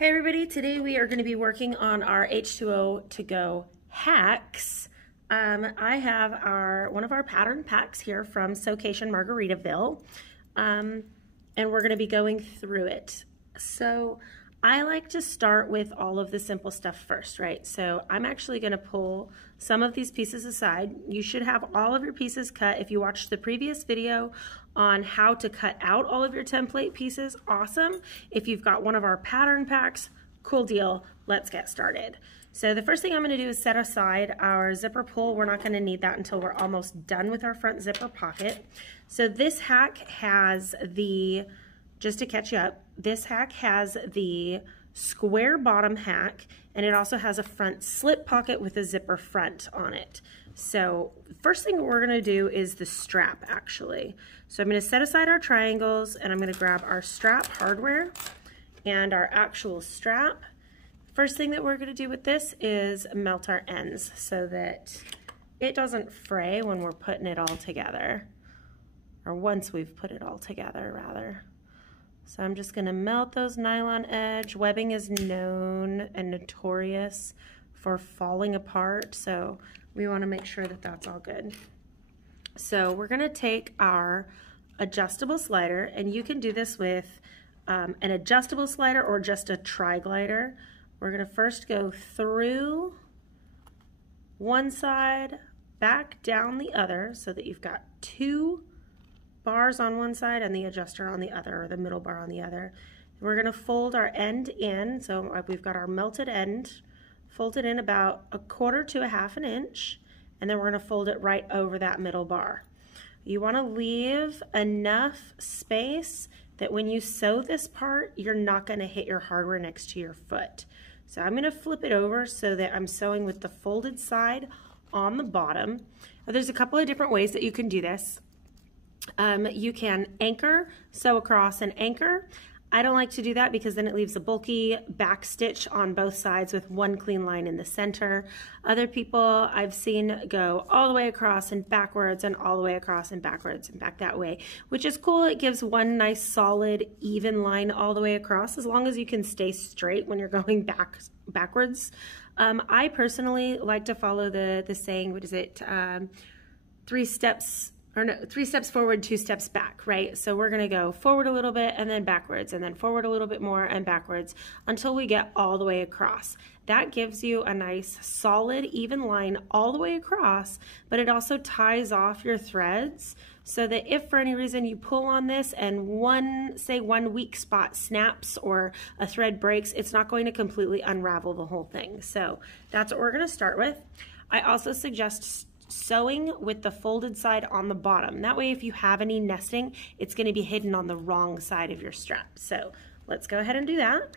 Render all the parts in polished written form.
Hey everybody, today we are going to be working on our H2O to go hacks. I have one of our pattern packs here from Sewcation Margaritaville, and we're going to be going through it. So I like to start with all of the simple stuff first, right? So I'm actually going to pull some of these pieces aside. You should have all of your pieces cut. If you watched the previous video on how to cut out all of your template pieces, awesome. If you've got one of our pattern packs, cool deal. Let's get started. So the first thing I'm going to do is set aside our zipper pull. We're not going to need that until we're almost done with our front zipper pocket. So this hack has just to catch you up, this hack has the square bottom hack, and it also has a front slip pocket with a zipper front on it. So first thing we're going to do is the strap, actually. So I'm going to set aside our triangles, and I'm going to grab our strap hardware and our actual strap. First thing that we're going to do with this is melt our ends so that it doesn't fray when we're putting it all together, or once we've put it all together, rather. So I'm just going to melt those nylon edge. Webbing is known and notorious for falling apart, so we want to make sure that that's all good. So we're going to take our adjustable slider, and you can do this with an adjustable slider or just a tri-glider. We're going to first go through one side, back down the other, so that you've got two bars on one side and the adjuster on the other, or the middle bar on the other. We're going to fold our end in, so we've got our melted end folded in about 1/4 to 1/2 inch, and then we're going to fold it right over that middle bar. You want to leave enough space that when you sew this part, you're not going to hit your hardware next to your foot. So I'm going to flip it over so that I'm sewing with the folded side on the bottom. Now, there's a couple of different ways that you can do this. You can anchor, sew across and anchor. I don't like to do that because then it leaves a bulky back stitch on both sides with one clean line in the center. Other people I've seen go all the way across and backwards and all the way across and backwards and back that way, which is cool. It gives one nice solid even line all the way across, as long as you can stay straight when you're going backwards. I personally like to follow the saying, what is it, 3 steps forward, 2 steps back, right? So we're going to go forward a little bit and then backwards, and then forward a little bit more and backwards until we get all the way across. That gives you a nice solid even line all the way across, but it also ties off your threads so that if for any reason you pull on this and one weak spot snaps or a thread breaks, it's not going to completely unravel the whole thing. So that's what we're going to start with. I also suggest sewing with the folded side on the bottom. That way, if you have any nesting, it's going to be hidden on the wrong side of your strap. So let's go ahead and do that.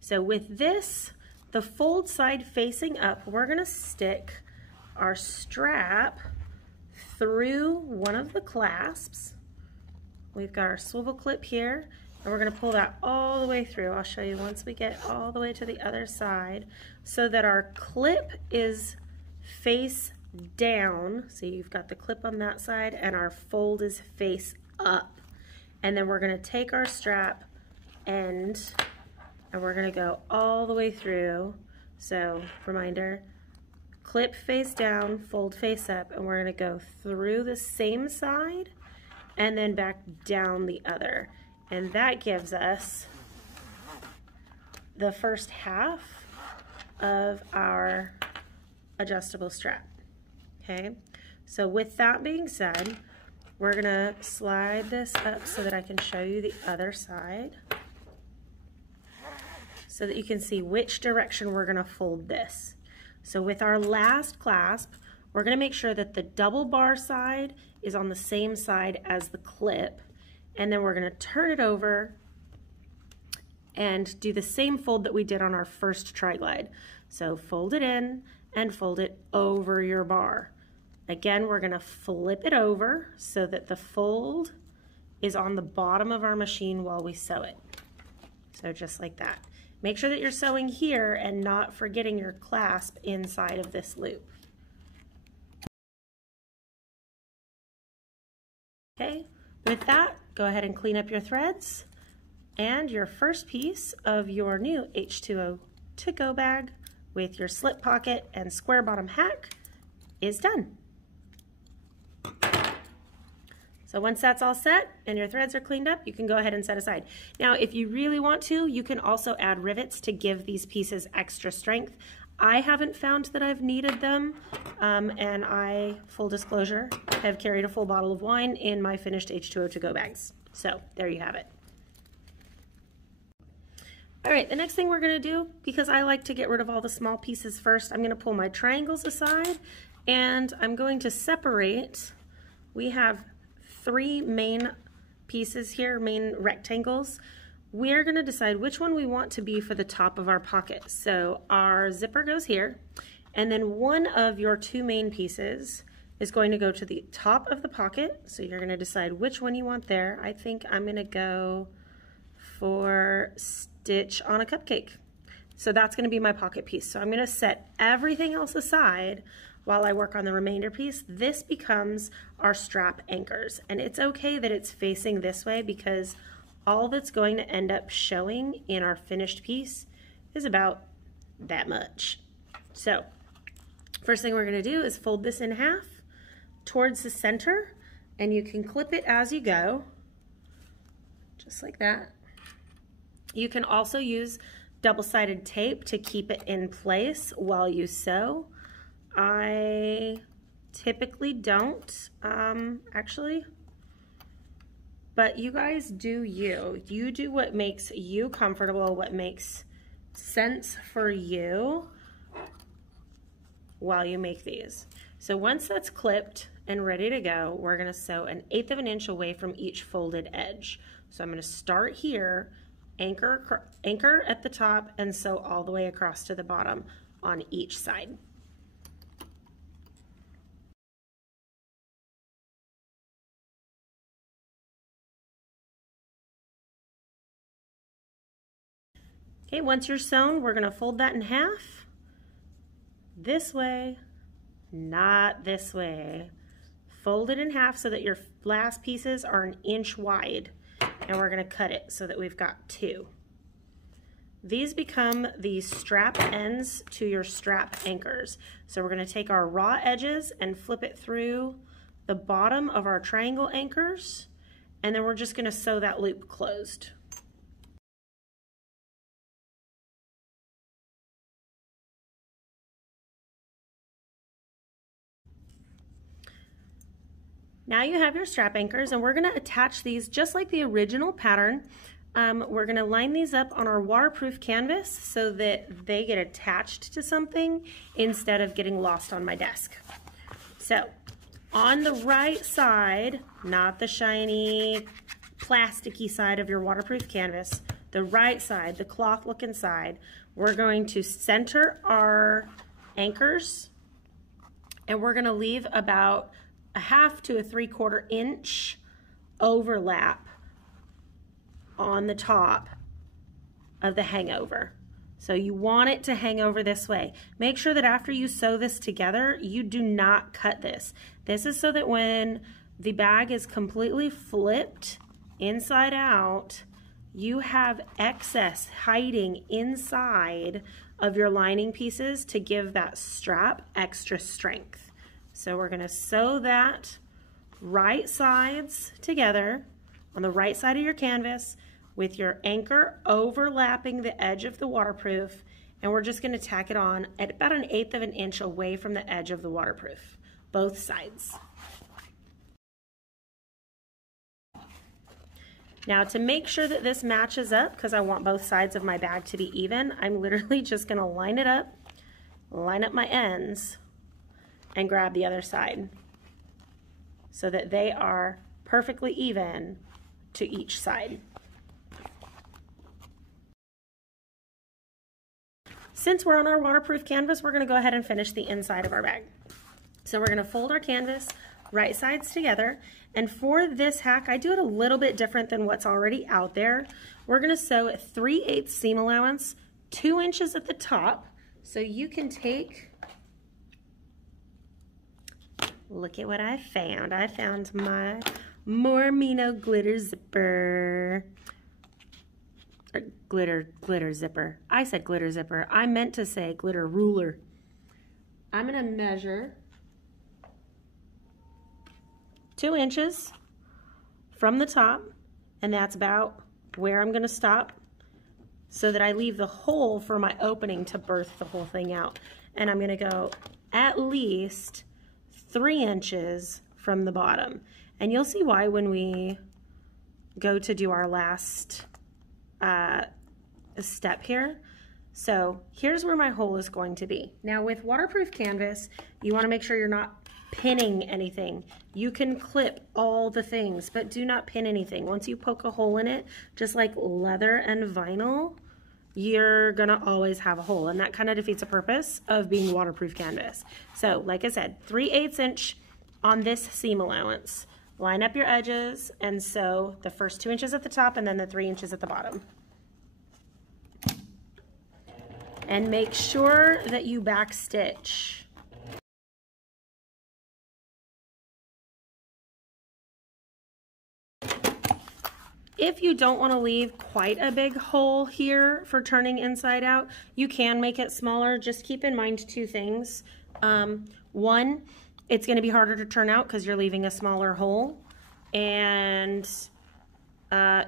So with this, the fold side facing up, we're going to stick our strap through one of the clasps. We've got our swivel clip here, and we're going to pull that all the way through. I'll show you once we get all the way to the other side, so that our clip is face down. So you've got the clip on that side and our fold is face up. And then we're going to take our strap end and we're going to go all the way through. So reminder, clip face down, fold face up, and we're going to go through the same side and then back down the other. And that gives us the first half of our adjustable strap. Okay, so with that being said, we're gonna slide this up so that I can show you the other side so that you can see which direction we're gonna fold this. So with our last clasp, we're gonna make sure that the double bar side is on the same side as the clip, and then we're going to turn it over and do the same fold that we did on our first tri-glide. So fold it in and fold it over your bar. Again, we're going to flip it over so that the fold is on the bottom of our machine while we sew it. So just like that. Make sure that you're sewing here and not forgetting your clasp inside of this loop. Okay, with that, go ahead and clean up your threads, and your first piece of your new H2O to-go bag with your slip pocket and square bottom hack is done. So once that's all set and your threads are cleaned up, you can go ahead and set aside. Now, if you really want to, you can also add rivets to give these pieces extra strength. I haven't found that I've needed them, and I, full disclosure, have carried a full bottle of wine in my finished H2O to-go bags. So there you have it. All right, the next thing we're gonna do, because I like to get rid of all the small pieces first, I'm gonna pull my triangles aside, and I'm going to separate. We have 3 main pieces here, main rectangles. We're gonna decide which one we want to be for the top of our pocket. So our zipper goes here, and then one of your 2 main pieces is going to go to the top of the pocket. So you're gonna decide which one you want there. I think I'm gonna go for stitch on a cupcake. So that's gonna be my pocket piece. So I'm gonna set everything else aside while I work on the remainder piece. This becomes our strap anchors, and it's okay that it's facing this way because all that's going to end up showing in our finished piece is about that much. So first thing we're gonna do is fold this in half towards the center, and you can clip it as you go, just like that. You can also use double-sided tape to keep it in place while you sew. I typically don't, actually, but you guys do you. You do what makes you comfortable, what makes sense for you while you make these. So once that's clipped and ready to go, we're gonna sew 1/8 of an inch away from each folded edge. So I'm gonna start here, anchor at the top, and sew all the way across to the bottom on each side. Okay, once you're sewn, we're gonna fold that in half. This way, not this way. Fold it in half so that your last pieces are 1 inch wide, and we're gonna cut it so that we've got 2. These become the strap ends to your strap anchors. So we're gonna take our raw edges and flip it through the bottom of our triangle anchors, and then we're just gonna sew that loop closed. Now you have your strap anchors, and we're gonna attach these just like the original pattern. We're gonna line these up on our waterproof canvas so that they get attached to something instead of getting lost on my desk. So on the right side, not the shiny plasticky side of your waterproof canvas, the right side, the cloth looking side, we're going to center our anchors, and we're gonna leave about 1/2 to 3/4 inch overlap on the top of the hangover. So you want it to hang over this way. Make sure that after you sew this together, you do not cut this. This is so that when the bag is completely flipped inside out, you have excess hiding inside of your lining pieces to give that strap extra strength. So we're gonna sew that right sides together on the right side of your canvas with your anchor overlapping the edge of the waterproof, and we're just gonna tack it on at about 1/8 of an inch away from the edge of the waterproof, both sides. Now to make sure that this matches up, because I want both sides of my bag to be even, I'm literally just gonna line it up, line up my ends, and grab the other side so that they are perfectly even to each side. Since we're on our waterproof canvas, we're gonna go ahead and finish the inside of our bag. So we're gonna fold our canvas right sides together, and for this hack, I do it a little bit different than what's already out there. We're gonna sew at 3/8 seam allowance, 2 inches at the top, so you can take, look at what I found. I found my Mormino glitter zipper. Or glitter zipper. I said glitter zipper. I meant to say glitter ruler. I'm going to measure 2 inches from the top, and that's about where I'm going to stop so that I leave the hole for my opening to birth the whole thing out. And I'm going to go at least 3 inches from the bottom. And you'll see why when we go to do our last step here. So here's where my hole is going to be. Now with waterproof canvas, you want to make sure you're not pinning anything. You can clip all the things, but do not pin anything. Once you poke a hole in it, just like leather and vinyl, you're gonna always have a hole, and that kind of defeats the purpose of being waterproof canvas. So like I said, 3/8 inch on this seam allowance. Line up your edges and sew the first 2 inches at the top and then the 3 inches at the bottom. And make sure that you back stitch. If you don't want to leave quite a big hole here for turning inside out, you can make it smaller. Just keep in mind 2 things. One, it's going to be harder to turn out because you're leaving a smaller hole. And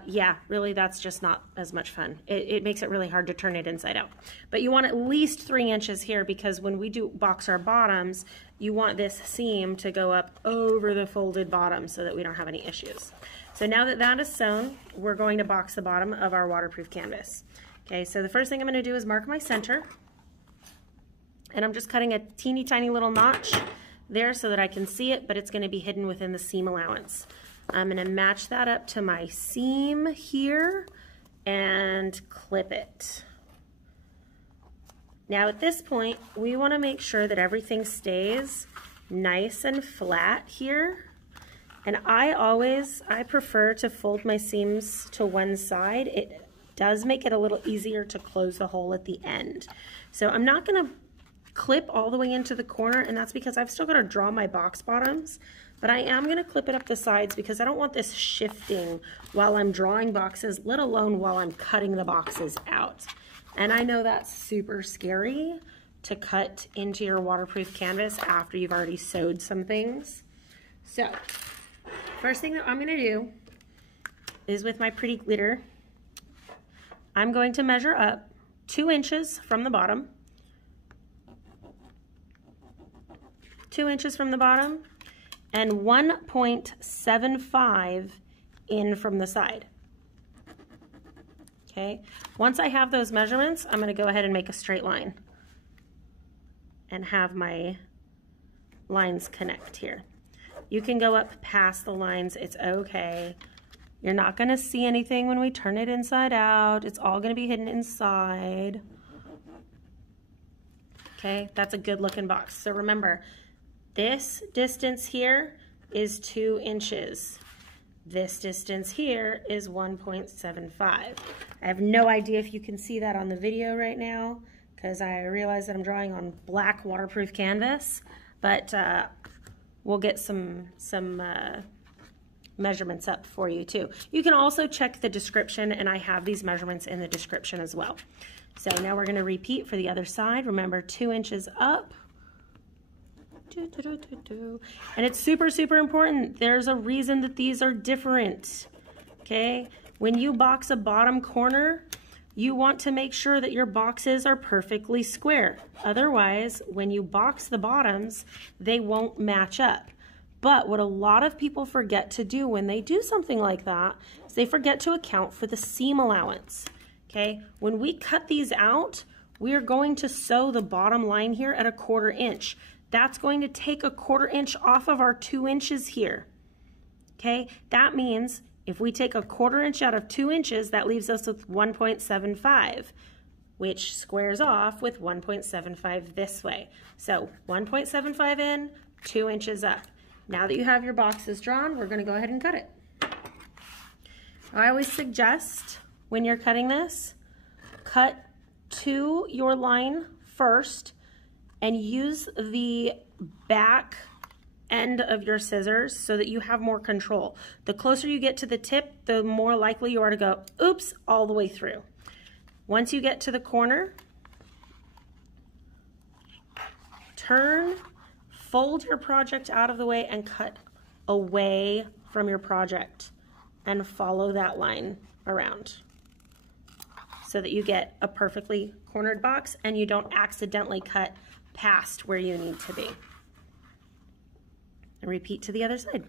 yeah, really that's just not as much fun. It makes it really hard to turn it inside out. But you want at least 3 inches here because when we do box our bottoms, you want this seam to go up over the folded bottom so that we don't have any issues. So now that that is sewn, we're going to box the bottom of our waterproof canvas. Okay, so the first thing I'm going to do is mark my center. And I'm just cutting a teeny tiny little notch there so that I can see it, but it's going to be hidden within the seam allowance. I'm going to match that up to my seam here and clip it. Now at this point, we want to make sure that everything stays nice and flat here. And I prefer to fold my seams to one side. It does make it a little easier to close the hole at the end. So I'm not going to clip all the way into the corner, and that's because I've still got to draw my box bottoms, but I am going to clip it up the sides because I don't want this shifting while I'm drawing boxes, let alone while I'm cutting the boxes out. And I know that's super scary to cut into your waterproof canvas after you've already sewed some things. So first thing that I'm going to do is with my pretty glitter, I'm going to measure up 2 inches from the bottom, 2 inches from the bottom, and 1.75 in from the side. Okay, once I have those measurements, I'm going to go ahead and make a straight line and have my lines connect here. You can go up past the lines, it's okay. You're not going to see anything when we turn it inside out. It's all going to be hidden inside. Okay, that's a good looking box. So remember, this distance here is 2 inches. This distance here is 1.75. I have no idea if you can see that on the video right now because I realize that I'm drawing on black waterproof canvas, but we'll get some measurements up for you too. You can also check the description, and I have these measurements in the description as well. So now we're going to repeat for the other side. Remember, 2 inches up. And it's super, super important. There's a reason that these are different. Okay? When you box a bottom corner, you want to make sure that your boxes are perfectly square. Otherwise, when you box the bottoms, they won't match up. But what a lot of people forget to do when they do something like that is they forget to account for the seam allowance. Okay? When we cut these out, we are going to sew the bottom line here at 1/4 inch. That's going to take 1/4 inch off of our 2 inches here. Okay? That means if we take 1/4 inch out of 2 inches, that leaves us with 1.75, which squares off with 1.75 this way. So 1.75 in, 2 inches up. Now that you have your boxes drawn, we're going to go ahead and cut it. I always suggest when you're cutting this, cut to your line first and use the back end of your scissors so that you have more control. The closer you get to the tip, the more likely you are to go, oops, all the way through. Once you get to the corner, turn, fold your project out of the way and cut away from your project and follow that line around so that you get a perfectly cornered box and you don't accidentally cut past where you need to be. And repeat to the other side.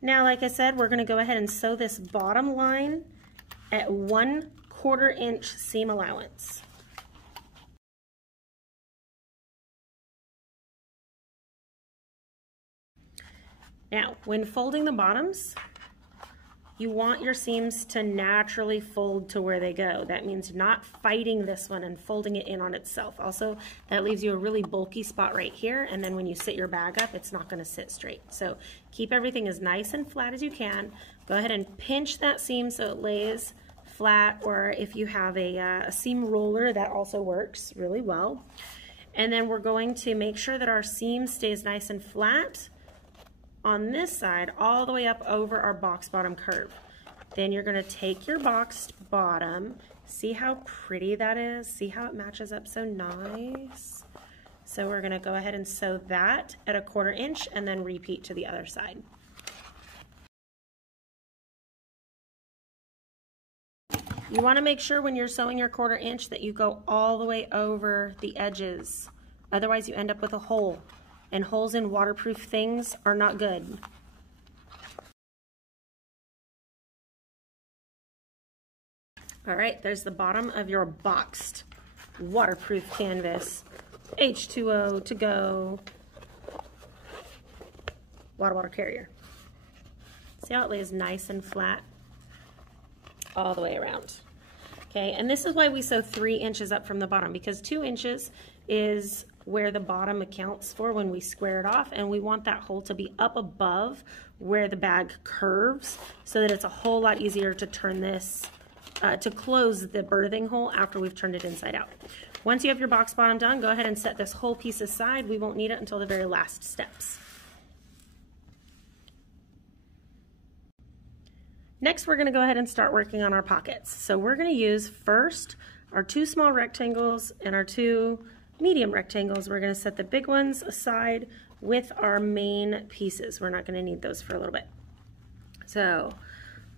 Now, like I said, we're going to go ahead and sew this bottom line at 1/4 inch seam allowance. Now, when folding the bottoms, you want your seams to naturally fold to where they go. That means not fighting this one and folding it in on itself. Also, that leaves you a really bulky spot right here, and then when you sit your bag up, it's not going to sit straight. So keep everything as nice and flat as you can. Go ahead and pinch that seam so it lays flat, or if you have a seam roller, that also works really well. And then we're going to make sure that our seam stays nice and flat on this side all the way up over our box bottom curve. Then you're going to take your boxed bottom, see how pretty that is, see how it matches up so nice. So we're going to go ahead and sew that at 1/4 inch and then repeat to the other side. You want to make sure when you're sewing your 1/4 inch that you go all the way over the edges. Otherwise you end up with a hole. And holes in waterproof things are not good. All right, there's the bottom of your boxed waterproof canvas. H2O to go water carrier. See how it lays nice and flat all the way around. Okay, and this is why we sew 3 inches up from the bottom, because 2 inches is where the bottom accounts for when we square it off, and we want that hole to be up above where the bag curves so that it's a whole lot easier to turn this, to close the birthing hole after we've turned it inside out. Once you have your box bottom done, go ahead and set this whole piece aside. We won't need it until the very last steps. Next, we're going to go ahead and start working on our pockets. So we're going to use first our 2 small rectangles and our 2 medium rectangles. We're going to set the big ones aside with our main pieces. We're not going to need those for a little bit. So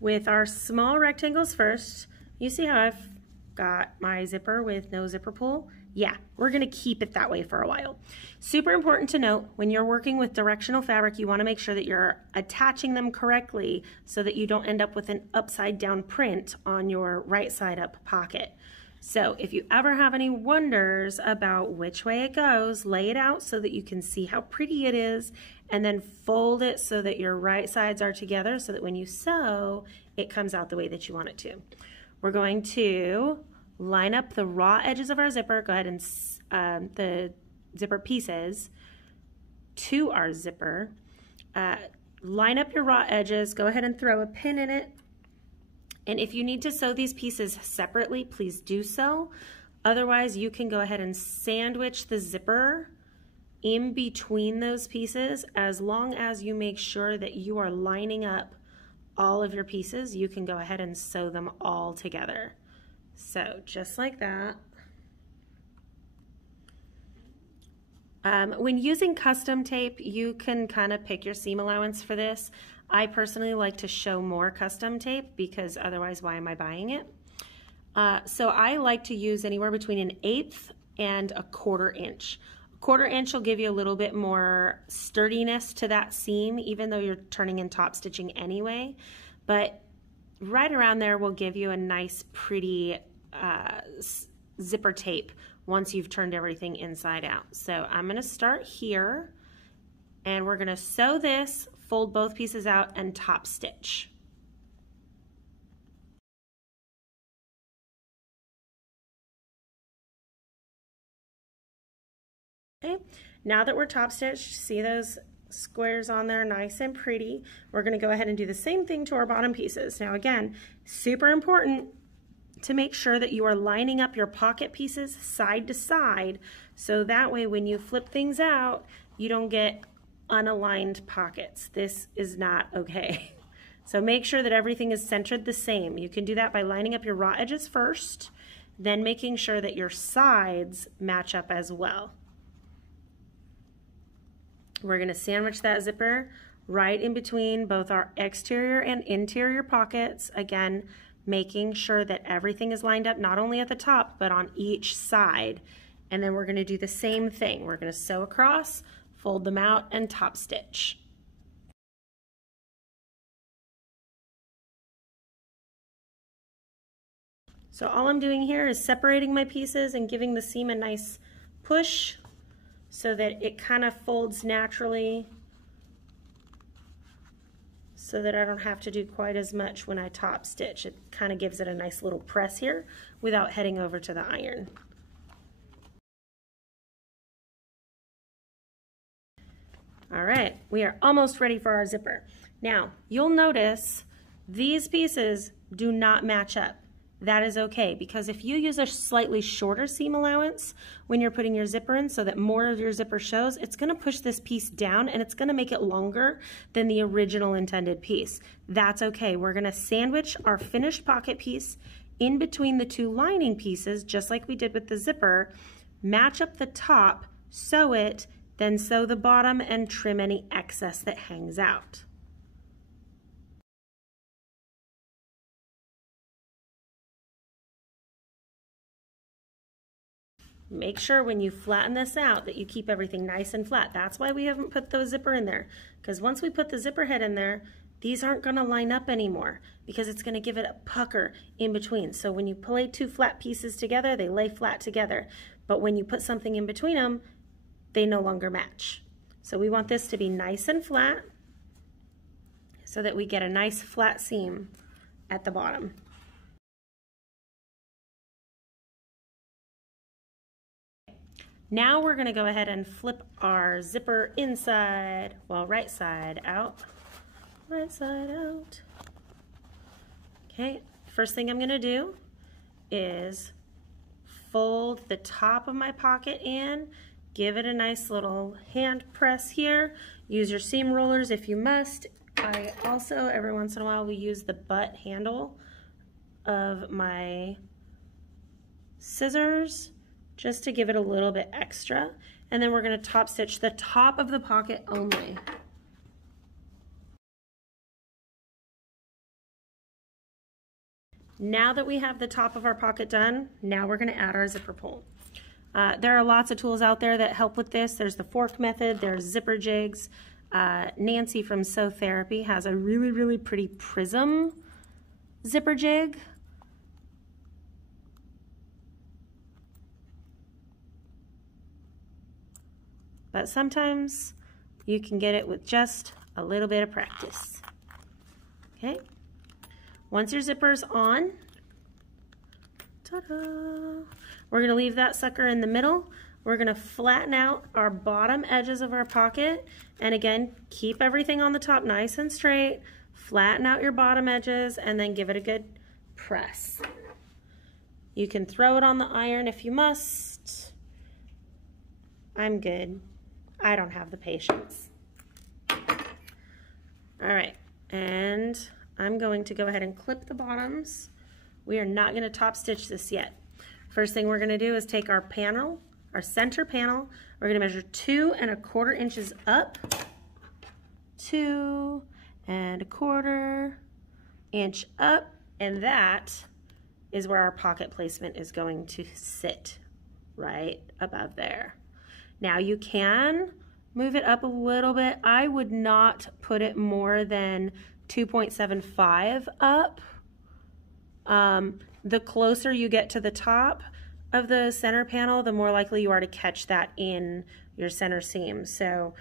with our small rectangles first, you see how I've got my zipper with no zipper pull? Yeah, we're going to keep it that way for a while. Super important to note, when you're working with directional fabric, you want to make sure that you're attaching them correctly so that you don't end up with an upside down print on your right side up pocket. So if you ever have any wonders about which way it goes, lay it out so that you can see how pretty it is, and then fold it so that your right sides are together so that when you sew, it comes out the way that you want it to. We're going to line up the raw edges of our zipper, go ahead and the zipper pieces to our zipper. Line up your raw edges, go ahead and throw a pin in it. And if you need to sew these pieces separately, please do so. Otherwise, you can go ahead and sandwich the zipper in between those pieces. As long as you make sure that you are lining up all of your pieces, you can go ahead and sew them all together. So just like that. When using custom tape, you can kind of pick your seam allowance for this. I personally like to show more custom tape because otherwise why am I buying it? So I like to use anywhere between 1/8 and 1/4 inch. 1/4 inch will give you a little bit more sturdiness to that seam, even though you're turning in top stitching anyway. But right around there will give you a nice pretty zipper tape once you've turned everything inside out. So I'm going to start here and we're going to sew this, fold both pieces out, and top stitch. Okay, now that we're top stitched, see those squares on there, nice and pretty. We're going to go ahead and do the same thing to our bottom pieces. Now again, super important to make sure that you are lining up your pocket pieces side to side, so that way when you flip things out, you don't get unaligned pockets. This is not okay. So make sure that everything is centered the same. You can do that by lining up your raw edges first, then making sure that your sides match up as well. We're going to sandwich that zipper right in between both our exterior and interior pockets. Again, making sure that everything is lined up not only at the top, but on each side. And then we're going to do the same thing. We're going to sew across, fold them out, and top stitch. So all I'm doing here is separating my pieces and giving the seam a nice push so that it kind of folds naturally, so that I don't have to do quite as much when I top stitch. It kind of gives it a nice little press here without heading over to the iron. All right, we are almost ready for our zipper. Now, you'll notice these pieces do not match up. That is okay, because if you use a slightly shorter seam allowance when you're putting your zipper in so that more of your zipper shows, it's going to push this piece down and it's going to make it longer than the original intended piece. That's okay. We're going to sandwich our finished pocket piece in between the two lining pieces, just like we did with the zipper, match up the top, sew it, then sew the bottom and trim any excess that hangs out. Make sure when you flatten this out that you keep everything nice and flat. That's why we haven't put the zipper in there, because once we put the zipper head in there, these aren't going to line up anymore because it's going to give it a pucker in between. So when you lay two flat pieces together, they lay flat together. But when you put something in between them, they no longer match. So we want this to be nice and flat so that we get a nice flat seam at the bottom. Now we're going to go ahead and flip our zipper inside, well, right side out. Right side out. Okay, first thing I'm going to do is fold the top of my pocket in, give it a nice little hand press here. Use your seam rollers if you must. I also, every once in a while, will use the butt handle of my scissors just to give it a little bit extra. And then we're going to top stitch the top of the pocket only. Now that we have the top of our pocket done, now we're going to add our zipper pull. There are lots of tools out there that help with this. There's the fork method, there's zipper jigs. Nancy from Sew Therapy has a really, really pretty Prism zipper jig. But sometimes you can get it with just a little bit of practice. Okay, once your zipper's on, ta-da, we're gonna leave that sucker in the middle. We're gonna flatten out our bottom edges of our pocket, and again, keep everything on the top nice and straight, flatten out your bottom edges, and then give it a good press. You can throw it on the iron if you must. I'm good. I don't have the patience. All right, and I'm going to go ahead and clip the bottoms. We are not going to top stitch this yet. First thing we're going to do is take our panel, our center panel. We're going to measure 2 1/4 inches up, 2 1/4 inch up, and that is where our pocket placement is going to sit, right above there. Now you can move it up a little bit. I would not put it more than 2.75 up. The closer you get to the top of the center panel, the more likely you are to catch that in your center seam. So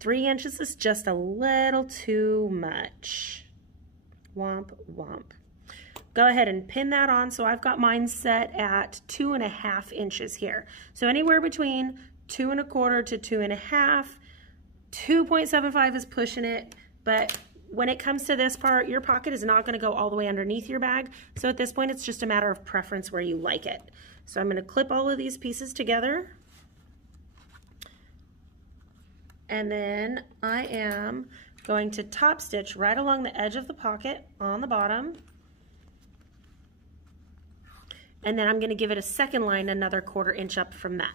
3 inches is just a little too much. Womp womp. Go ahead and pin that on. So I've got mine set at 2 1/2 inches here. So anywhere between 2 1/4 to 2 1/2. 2.75 is pushing it, but when it comes to this part, your pocket is not going to go all the way underneath your bag. So at this point, it's just a matter of preference where you like it. So I'm going to clip all of these pieces together. And then I am going to top stitch right along the edge of the pocket on the bottom. And then I'm going to give it a second line another 1/4 inch up from that.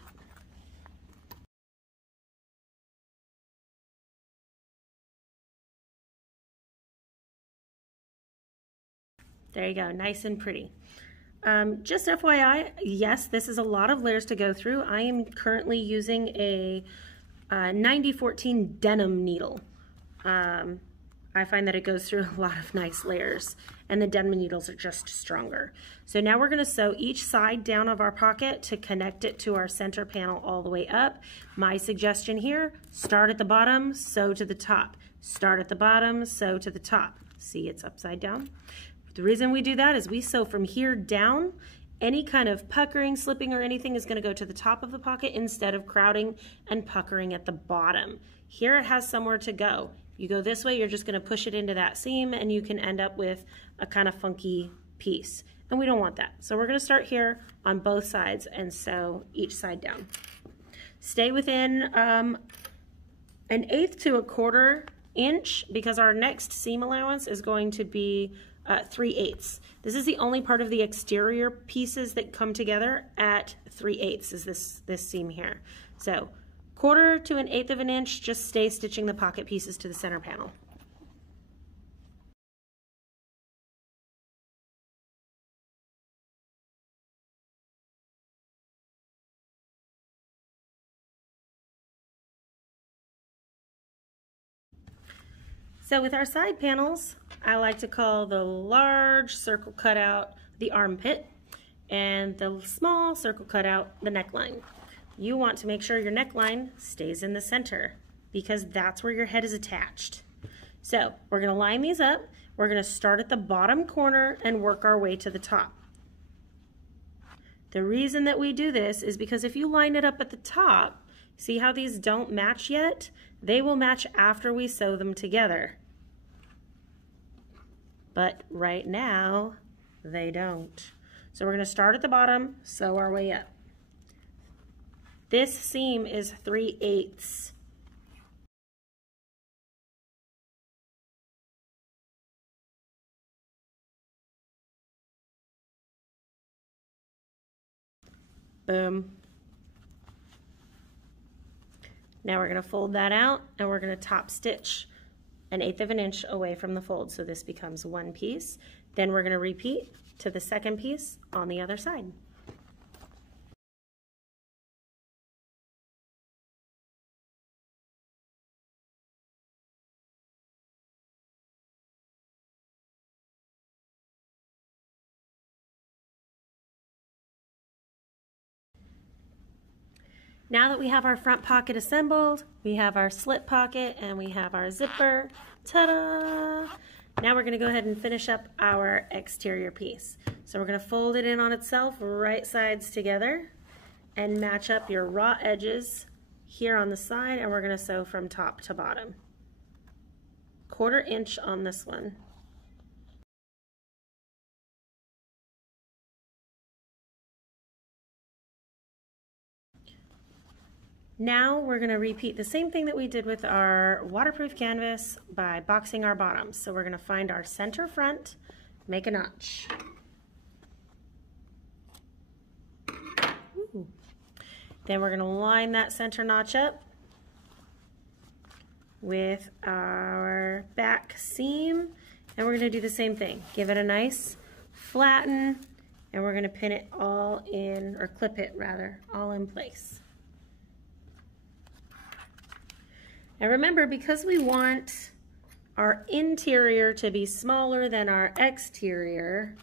There you go, nice and pretty. Just FYI, yes, this is a lot of layers to go through. I am currently using a 9014 denim needle. I find that it goes through a lot of nice layers, and the denim needles are just stronger. So now we're going to sew each side down of our pocket to connect it to our center panel all the way up. My suggestion here, start at the bottom, sew to the top. Start at the bottom, sew to the top. See, it's upside down. The reason we do that is we sew from here down. Any kind of puckering, slipping, or anything is going to go to the top of the pocket instead of crowding and puckering at the bottom. Here it has somewhere to go. You go this way, you're just going to push it into that seam, and you can end up with a kind of funky piece. And we don't want that. So we're going to start here on both sides and sew each side down. Stay within 1/8 to 1/4 inch because our next seam allowance is going to be 3/8. This is the only part of the exterior pieces that come together at 3/8 is this seam here. So 1/4 to 1/8 of an inch, just stay stitching the pocket pieces to the center panel. So with our side panels, I like to call the large circle cutout the armpit and the small circle cutout the neckline. You want to make sure your neckline stays in the center because that's where your head is attached. So we're going to line these up. We're going to start at the bottom corner and work our way to the top. The reason that we do this is because if you line it up at the top, see how these don't match yet? They will match after we sew them together. But right now, they don't. So we're going to start at the bottom, sew our way up. This seam is 3/8. Boom. Now we're going to fold that out and we're going to top stitch 1/8 of an inch away from the fold. So this becomes one piece. Then we're going to repeat to the second piece on the other side. Now that we have our front pocket assembled, we have our slip pocket, and we have our zipper, ta-da! Now we're going to go ahead and finish up our exterior piece. So we're going to fold it in on itself, right sides together, and match up your raw edges here on the side, and we're going to sew from top to bottom. 1/4 inch on this one. Now we're going to repeat the same thing that we did with our waterproof canvas by boxing our bottoms. So we're going to find our center front, make a notch. Ooh. Then we're going to line that center notch up with our back seam, and we're going to do the same thing. Give it a nice flatten, and we're going to pin it all in, or clip it rather, all in place. And remember, because we want our interior to be smaller than our exterior,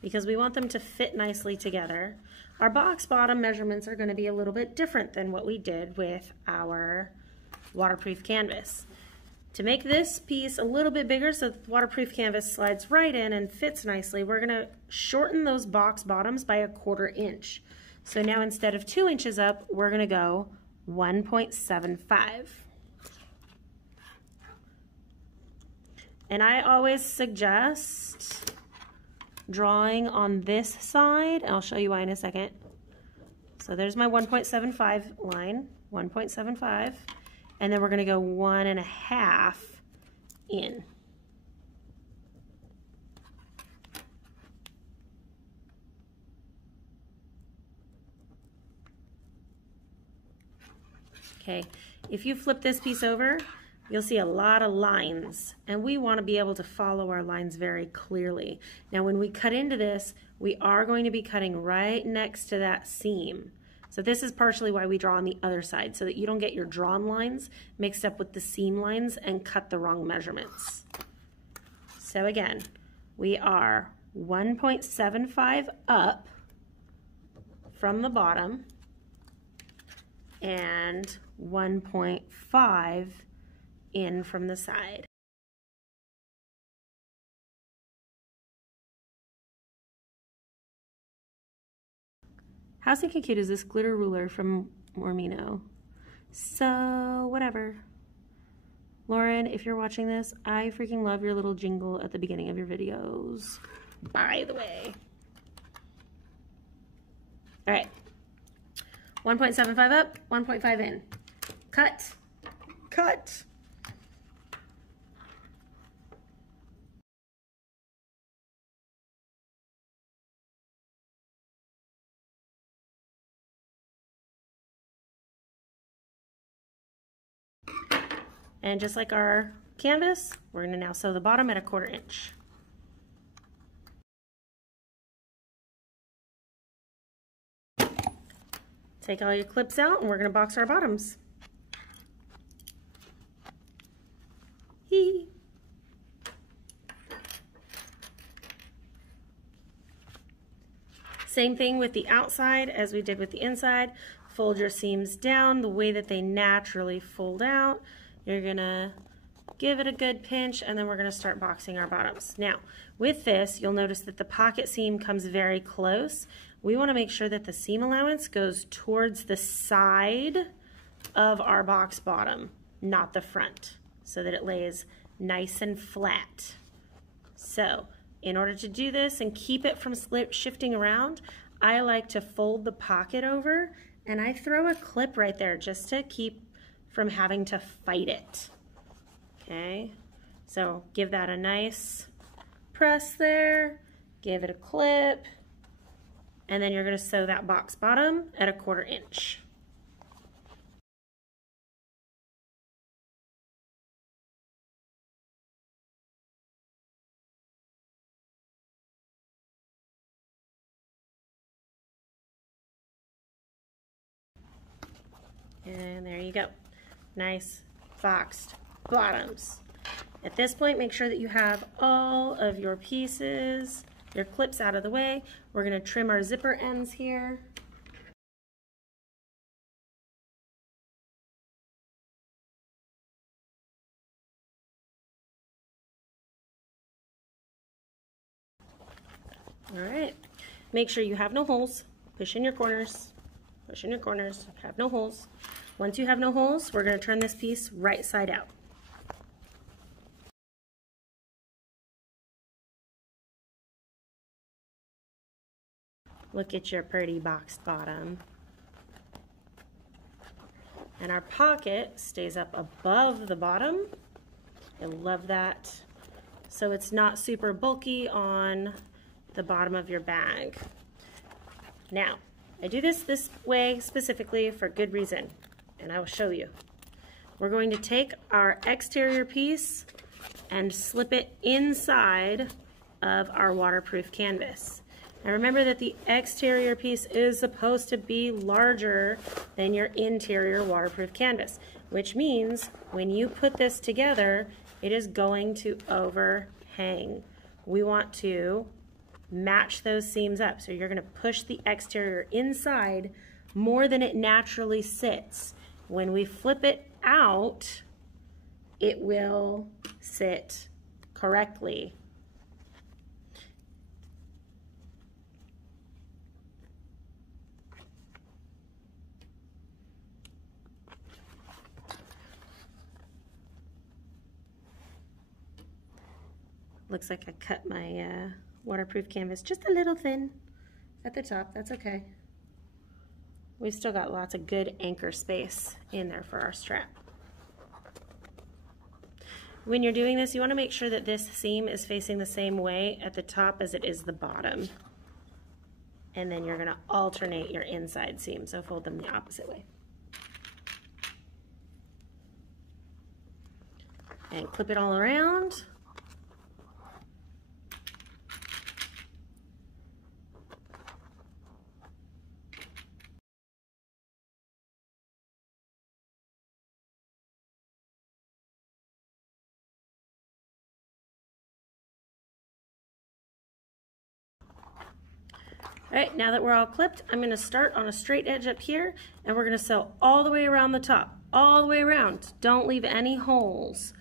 because we want them to fit nicely together, our box bottom measurements are going to be a little bit different than what we did with our waterproof canvas. To make this piece a little bit bigger so the waterproof canvas slides right in and fits nicely, we're going to shorten those box bottoms by 1/4 inch. So now instead of 2 inches up, we're going to go 1.75. And I always suggest drawing on this side. I'll show you why in a second. So there's my 1.75 line, 1.75, and then we're going to go 1.5 in. Okay, if you flip this piece over, you'll see a lot of lines, and we want to be able to follow our lines very clearly. Now when we cut into this, we are going to be cutting right next to that seam. So this is partially why we draw on the other side, so that you don't get your drawn lines mixed up with the seam lines and cut the wrong measurements. So again, we are 1.75 up from the bottom and 1.5 in from the side. How stinking cute is this glitter ruler from Mormino? So whatever. Lauren, if you're watching this, I freaking love your little jingle at the beginning of your videos. By the way. All right. 1.75 up, 1.5 in. Cut. Cut. And just like our canvas, we're going to now sew the bottom at 1/4 inch. Take all your clips out and we're going to box our bottoms. Hee. Same thing with the outside as we did with the inside. Fold your seams down the way that they naturally fold out. You're going to give it a good pinch, and then we're going to start boxing our bottoms. Now, with this, you'll notice that the pocket seam comes very close. We want to make sure that the seam allowance goes towards the side of our box bottom, not the front, so that it lays nice and flat. So, in order to do this and keep it from shifting around, I like to fold the pocket over, and I throw a clip right there just to keep from having to fight it. Okay, so give that a nice press there, give it a clip, and then you're going to sew that box bottom at 1/4 inch. And there you go. Nice boxed bottoms. At this point, make sure that you have all of your pieces, your clips out of the way. We're going to trim our zipper ends here. All right. Make sure you have no holes. Push in your corners. Push in your corners. Have no holes. Once you have no holes, we're going to turn this piece right side out. Look at your pretty boxed bottom. And our pocket stays up above the bottom. I love that. So it's not super bulky on the bottom of your bag. Now, I do this way specifically for good reason, and I will show you. We're going to take our exterior piece and slip it inside of our waterproof canvas. Now remember that the exterior piece is supposed to be larger than your interior waterproof canvas, which means when you put this together, it is going to overhang. We want to match those seams up. So you're going to push the exterior inside more than it naturally sits. When we flip it out, it will sit correctly. Looks like I cut my waterproof canvas just a little thin at the top. That's okay. We've still got lots of good anchor space in there for our strap. When you're doing this, you want to make sure that this seam is facing the same way at the top as it is the bottom. And then you're going to alternate your inside seam, so fold them the opposite way. And clip it all around. All right, now that we're all clipped, I'm going to start on a straight edge up here, and we're going to sew all the way around the top, all the way around. Don't leave any holes.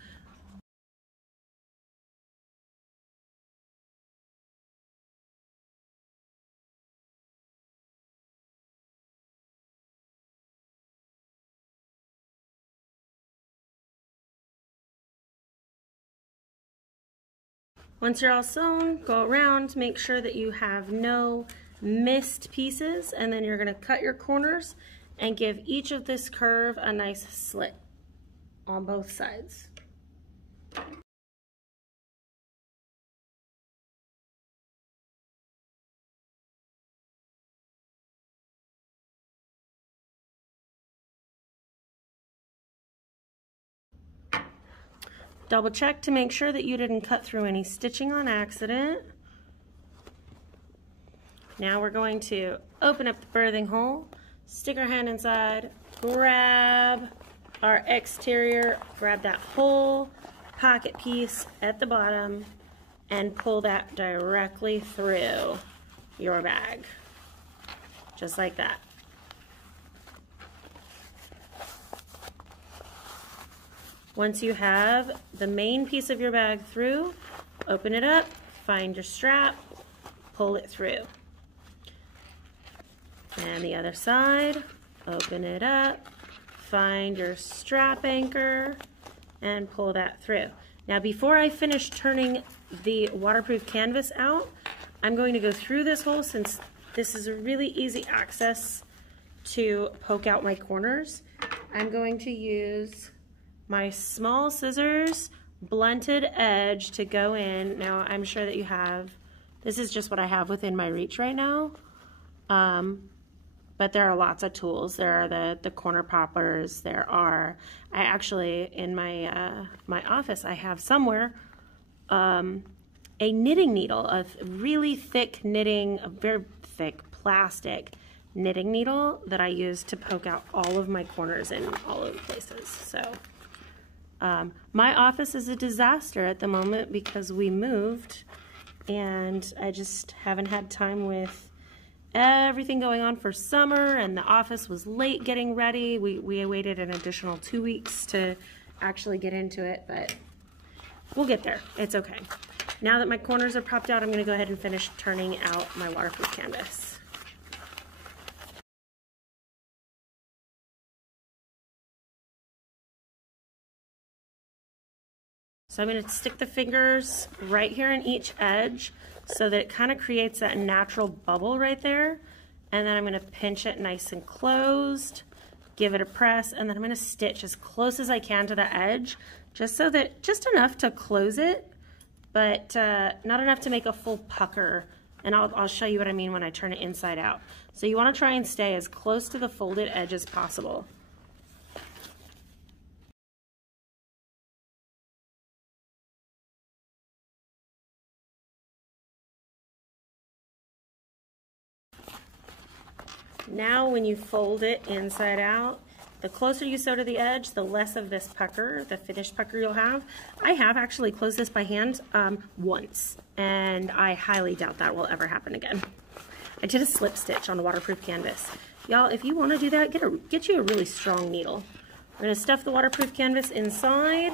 Once you're all sewn, go around, make sure that you have no missed pieces, and then you're going to cut your corners and give each of this curve a nice slit on both sides. Double check to make sure that you didn't cut through any stitching on accident. Now we're going to open up the birthing hole, stick our hand inside, grab our exterior, grab that whole pocket piece at the bottom, and pull that directly through your bag, just like that. Once you have the main piece of your bag through, open it up, find your strap, pull it through. And the other side, open it up, find your strap anchor, and pull that through. Now before I finish turning the waterproof canvas out, I'm going to go through this hole, since this is a really easy access to poke out my corners. I'm going to use my small scissors, blunted edge to go in. Now I'm sure that you have, this is just what I have within my reach right now. But there are lots of tools. There are the corner poppers. There are, I actually, in my my office, I have somewhere a knitting needle, a really thick knitting, a very thick plastic knitting needle that I use to poke out all of my corners in all of the places. So my office is a disaster at the moment because we moved, and I just haven't had time with everything going on for summer, and the office was late getting ready. We waited an additional 2 weeks to actually get into it, but we'll get there. It's okay. Now that my corners are popped out, I'm going to go ahead and finish turning out my waterproof canvas. So I'm going to stick the fingers right here in each edge so that it kind of creates that natural bubble right there. And then I'm going to pinch it nice and closed, give it a press, and then I'm going to stitch as close as I can to the edge, just so that, just enough to close it, but not enough to make a full pucker. And I'll show you what I mean when I turn it inside out. So you want to try and stay as close to the folded edge as possible. Now when you fold it inside out, the closer you sew to the edge, the less of this pucker, the finished pucker you'll have. I have actually closed this by hand once, and I highly doubt that will ever happen again. I did a slip stitch on a waterproof canvas. Y'all, if you want to do that, get you a really strong needle. We're going to stuff the waterproof canvas inside.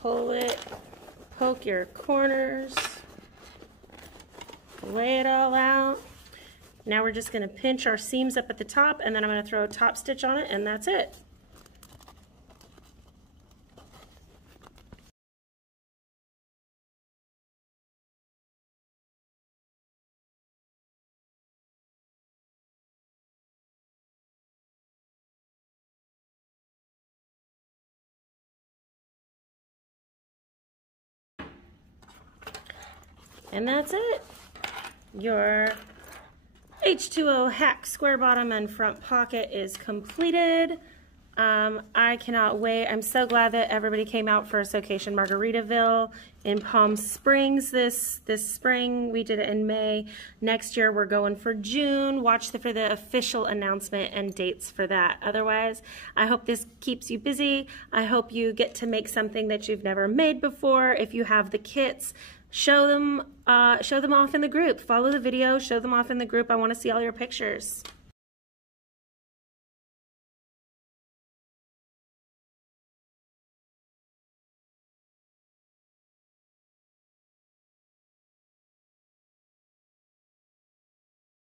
Pull it, poke your corners. Lay it all out. Now we're just going to pinch our seams up at the top, and then I'm going to throw a top stitch on it, and that's it. And that's it. Your H2O hack square bottom and front pocket is completed. I cannot wait. I'm so glad that everybody came out for Sewcation Margaritaville in Palm Springs this spring. We did it in May. Next year we're going for June. Watch for the official announcement and dates for that. Otherwise, I hope this keeps you busy. I hope you get to make something that you've never made before. If you have the kits, show them off in the group. Follow the video, show them off in the group. I want to see all your pictures.